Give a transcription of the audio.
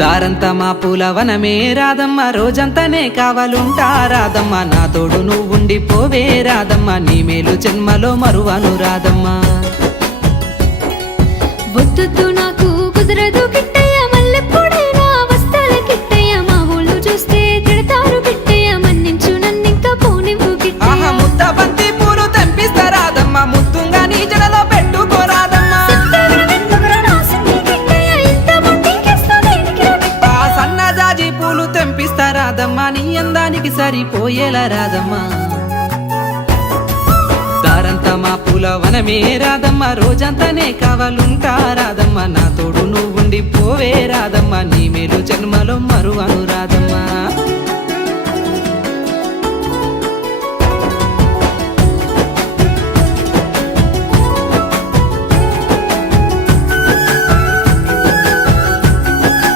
దారంతా మా పూలవనమే రాదమ్మ, రోజంతానే కావాలుంటా రాదమ్మ, నా తోడు నువ్వుండి పోవే రాదమ్మ, నీ మేలు జన్మలో మరువను రాదమ్మ. వద్దు నాకు కుదరదు కిట్టయ్య, మల్లెప్పుడైనా వస్తాల కిట్టయ్య, మా ఊళ్ళు చూస్తే తిడతారు కిట్టయ్య, మన్నించు నన్నింకా పోనివ్వు కిట్టయ్య. ఆహా ముద్ద బంతి పూలు తెంపిస్తా రాదమ్మ, ముత్తుంగా నీ జడలో పెట్టుకోరాదమ్మ. ఆ సన్నజాజి పూలు తెంపిస్తా రాదమ్మ, నీ అందానికి సరిపోయేలా రాదమ్మ. దారంతా మా పూలవనమే రాదమ్మ, రోజంతానే కావాలుంటా రాదమ్మ, నా తోడు నువ్వుండి పోవే రాదమ్మ, నీ మేలు జన్మలో మరువను రాదమ్మ.